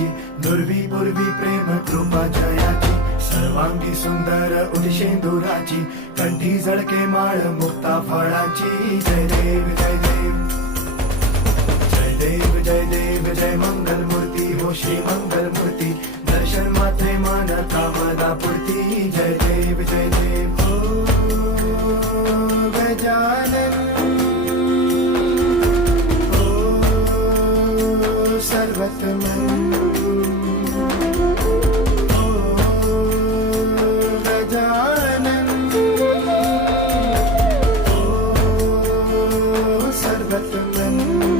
जयाची, दुर्वी पूर्वी प्रेम कृपा जयाची, सर्वांगी सुंदर उदिशेंदुराची, कंठी झळके माळ मुक्ता फळाची. जय देव जय देव जय देव जय देव जय मंगल मूर्ती हो श्री मंगल मूर्ती, दर्शन मात्रे मान कामदा पूर्ती. जय देव जय देव ओ गजानन ओ सर्वतमन ओ गजानन ओ सर्वतमन.